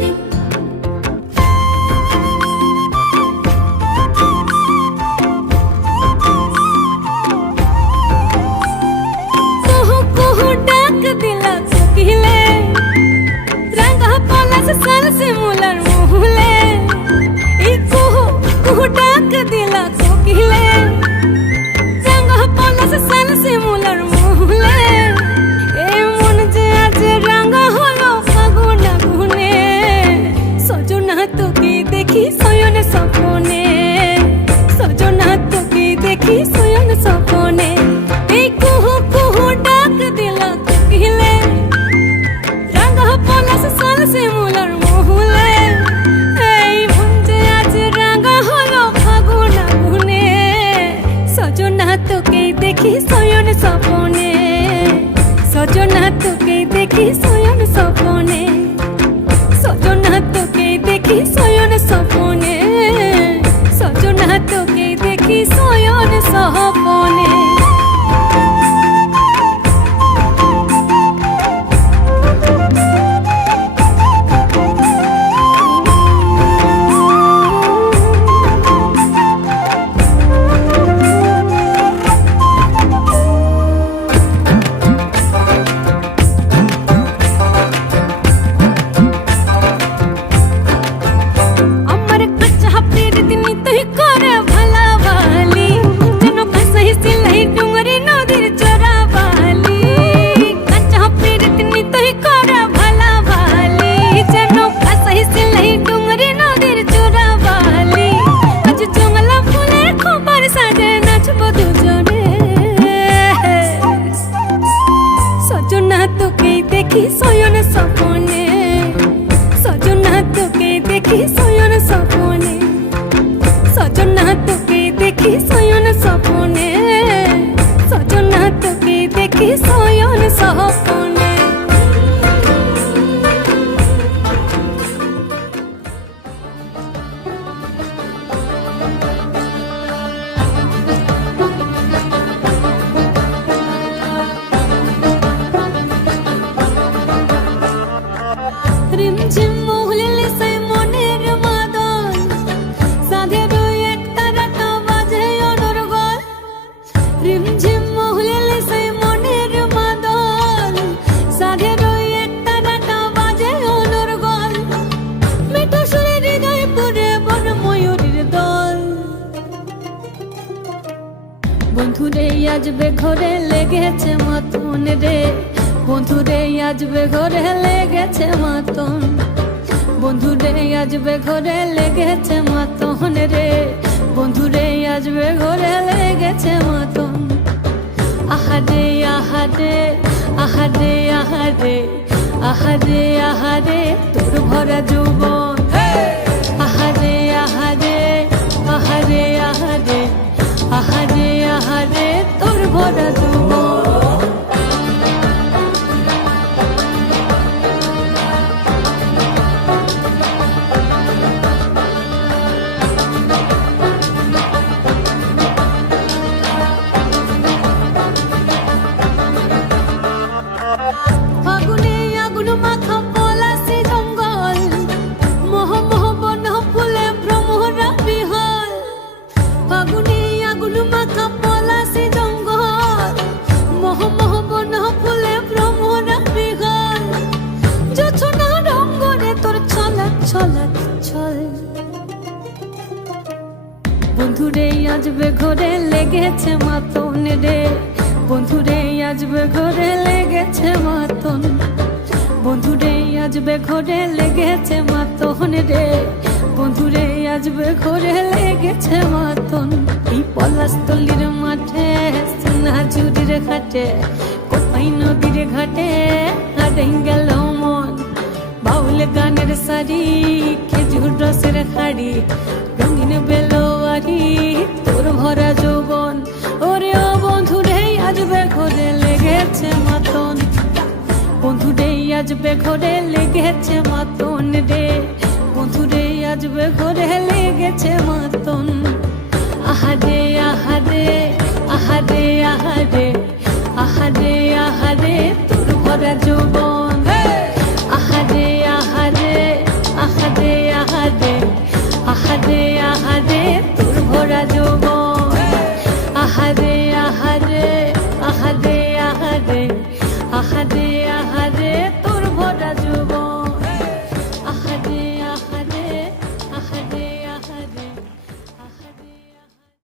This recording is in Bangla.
রে। কুহু কুহু ডাক দিলা কোকিলে, রাঙা পলাশ সাল শিমুলার মুহলে। এই কুহু কুহু ডাক দিলা কোকিলে, রাঙা পলাশ সাল শিমুলার মুহলে। এ মন যে আজ রাঙা হলো ফাগুন আগুনে, সজনা তোকে দেখি শয়ন স্বপনে, সজনা তোকে দেখি শয়ন স্বপনে। এই কুহু কুহু ডাক দিলা কোকিলে, রাঙা পলাশ সাল শিমুলার মুহলে। এই মন যে আজ রাঙা হলো ফাগুন আগুনে, সজনা তোকে দেখি শয়ন স্বপনে, সজনা তোকে দেখি শয়ন স্বপনে, সজনা তোকে দেখি শয়ন স্বপনে, সজনা তোকে দেখি শয়ন স্বপনে। আমার কাছে হাতের দিন তুই করে ভালাবালি, যেন ভাসাই সিলাই ডুঙরি নদীর চোরাবালি। কাছে হাতের দিন তুই করে ভালাবালি, যেন ভাসাই সিলাই ডুঙরি নদীর চোরাবালি। আজ জংলা ফুলের খবর সাজে নাচবো দুজনে, সজনা তোকে দেখি শয়ন স্বপনে, সজনা তোকে দেখি শয়ন স্বপনে, সজনা তোকে দেখি শয়ন স্বপনে, সজনা তোকে দেখি শয়ন স্বপনে। রিমঝিম মহুলিলে সেই মনের মাদল, সাধের একটা রাটা বাজে অনর্গল। রিমঝিম মহুলিলে সেই মনের মাদল, সাধের একটা রাটা বাজে অনর্গল। মিঠু সুরে হৃদয় পুরে বন ময়ূরীর দল। বন্ধুরে আজবে ঘরে লেগেছে মাতন রে, বন্ধুরে আজবে ঘরে লেগেছে মাতন, বন্ধুরে আজবে ঘরে লেগেছে মাতন রে, বন্ধুরে আজবে ঘরে লেগেছে মাতন। আহারে আহারে আহারে আহারে আহারে আহারে তোর ভরা যৌবন। আহারে আহারে আহারে আহারে আহারে আহারে তোর ভরা যৌবন। ফাগুনে আগুন মাখা পলাশি জঙ্গল, মোহ মোহ বন ফুলে ভ্রমরা বিহল। ফাগুনে আগুন মাখা পলাশি জঙ্গল, মোহ মোহ বন ফুলে ভ্রমরা বিহল। জোছনা রঙ্গনে তোর ছলাক ছলাক ছল। বন্ধুরে আজবে ঘরে লেগেছে মাতন রে, বন্ধুরে আজবে ঘরে লেগেছে মাতন, বন্ধুরে আজবে ঘরে লেগেছে মাতন রে, বন্ধুরে আজবে ঘরে লেগেছে মাতন। এই পলাশতলির মাঠে, সোনাঝুরির ঘাটে, কোথায় নদীর ঘাটে হারিয়ে গেল মন। বাউল গানের সারি, খেজুর রসের হাড়ি, রঙিন বেলোয়ারি তোর ভরা যৌবন। ওরে ও বন্ধুরে আজবে ঘরে লেগেছে মাতন, বন্ধুরে আজবে ঘরে লেগেছে মাতন রে, বন্ধুরে আজবে ঘরে লেগেছে মাতন। আহারে আহারে আহারে আহারে আহারে আহারে তোর ভরা যৌবন। আহারে আহারে দে আহা